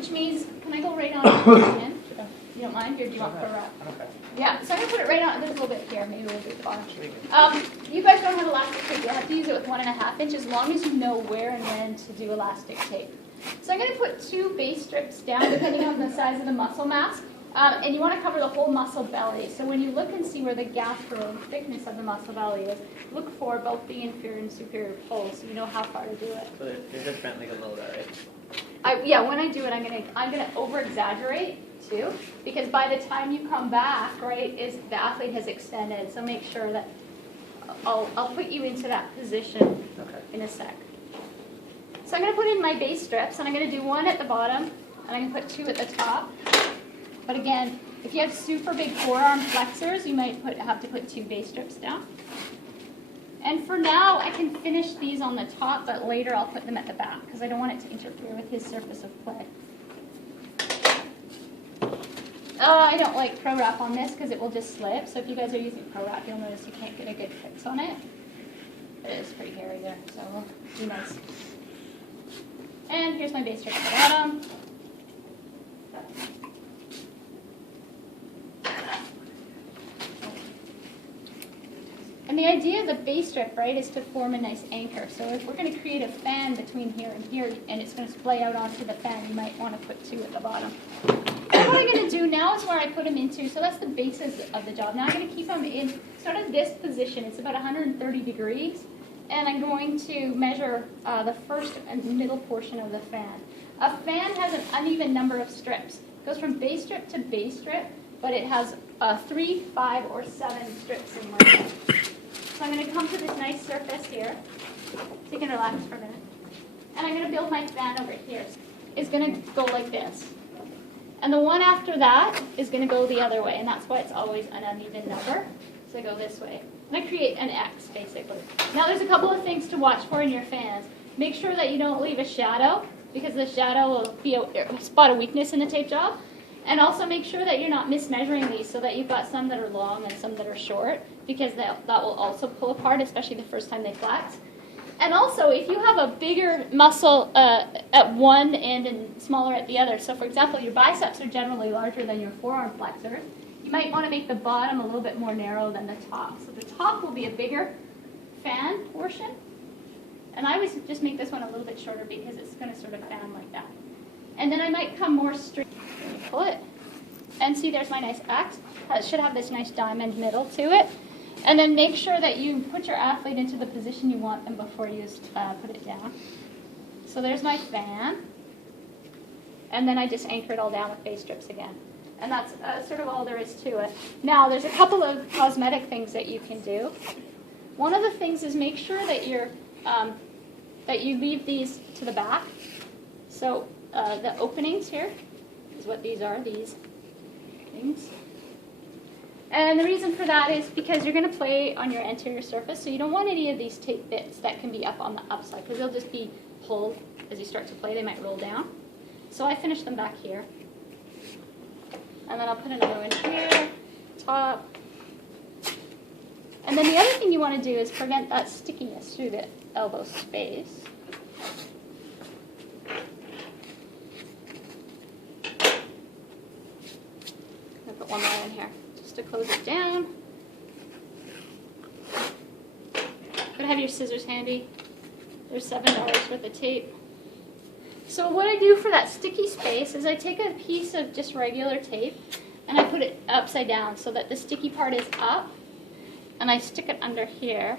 which means, can I go right on the end? You don't mind? Or do you want pro wrap? Okay. Yeah, so I'm going to put it right on, there's a little bit here, maybe we'll do the bottom. You guys don't have elastic tape, you'll have to use it with 1.5 inch as long as you know where and when to do elastic tape. So I'm going to put 2 base strips down depending on the size of the muscle mass. And you want to cover the whole muscle belly. So when you look and see where the gastro thickness of the muscle belly is, look for both the inferior and superior poles so you know how far to do it. So there's a different like a little bit, right? Yeah, when I do it, I'm gonna over-exaggerate too, because by the time you come back, right, the athlete has extended. So make sure that I'll put you into that position in a sec. So I'm gonna put in my base strips, and I'm gonna do 1 at the bottom, and I'm gonna put 2 at the top. But again, if you have super big forearm flexors, you might have to put 2 base strips down. And for now, I can finish these on the top, but later I'll put them at the back because I don't want it to interfere with his surface of play. I don't like pro wrap on this because it will just slip. So if you guys are using pro wrap, you'll notice you can't get a good fix on it. It is pretty hairy there, so we'll be nice. And here's my base strip at the bottom. And the idea of the base strip, right, is to form a nice anchor. So if we're going to create a fan between here and here, and it's going to splay out onto the fan, you might want to put 2 at the bottom. And what I'm going to do now is where I put them into. So that's the basis of the job. Now I'm going to keep them in sort of this position. It's about 130 degrees. And I'm going to measure the first and middle portion of the fan. A fan has an uneven number of strips. It goes from base strip to base strip, but it has 3, 5, or 7 strips in one head. So I'm going to come to this nice surface here. So you can relax for a minute. And I'm going to build my fan over here. It's going to go like this. And the one after that is going to go the other way, and that's why it's always an uneven number. So I go this way. And I create an X, basically. Now there's a couple of things to watch for in your fans. Make sure that you don't leave a shadow, because the shadow will be a spot of weakness in the tape job. And also make sure that you're not mismeasuring these so that you've got some that are long and some that are short, because that will also pull apart, especially the first time they flex. And also, if you have a bigger muscle at one end and smaller at the other, so for example, your biceps are generally larger than your forearm flexors, you might want to make the bottom a little bit more narrow than the top. So the top will be a bigger fan portion. And I always just make this one a little bit shorter because it's going to sort of fan like that. And then I might come more straight. Pull it. And see, there's my nice X. It should have this nice diamond middle to it. And then make sure that you put your athlete into the position you want them before you put it down. So there's my fan. And then I just anchor it all down with base strips again. And that's sort of all there is to it. Now, there's a couple of cosmetic things that you can do. One of the things is make sure that that you leave these to the back. So the openings here is what these are, these things. And the reason for that is because you're going to play on your anterior surface, so you don't want any of these tape bits that can be up on the upside, because they'll just be pulled as you start to play. They might roll down. So I finish them back here. And then I'll put another one here, top. And then the other thing you want to do is prevent that stickiness through the elbow space. I'll put one more in here just to close it down. Gotta have your scissors handy. There's $7 worth of tape. So what I do for that sticky space is I take a piece of just regular tape and I put it upside down so that the sticky part is up, and I stick it under here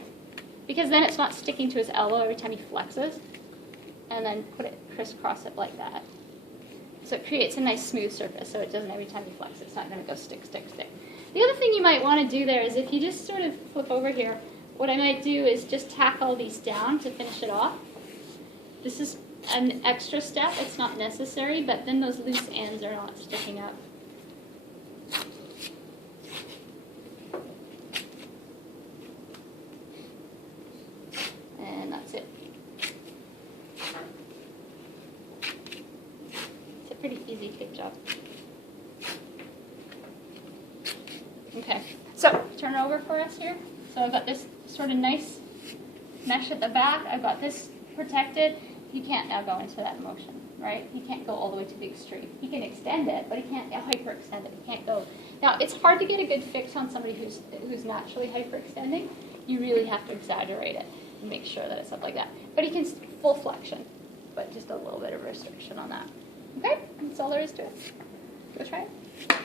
because then it's not sticking to his elbow every time he flexes, and then put it crisscross it like that. So it creates a nice smooth surface so it doesn't every time he flexes, it's not going to go stick, stick, stick. The other thing you might want to do there is if you just sort of flip over here, what I might do is just tack all these down to finish it off. This is an extra step, it's not necessary, but then those loose ends are not sticking up. And that's it. It's a pretty easy tape job. Okay, so turn it over for us here. So I've got this sort of nice mesh at the back. I've got this protected. You can't now go into that motion. right? He can't go all the way to the extreme. He can extend it, but he can't hyperextend it. He can't go. Now, it's hard to get a good fix on somebody who's naturally hyperextending. You really have to exaggerate it and make sure that it's up like that. But he can full flexion, but just a little bit of restriction on that. Okay, that's all there is to it. Go try it.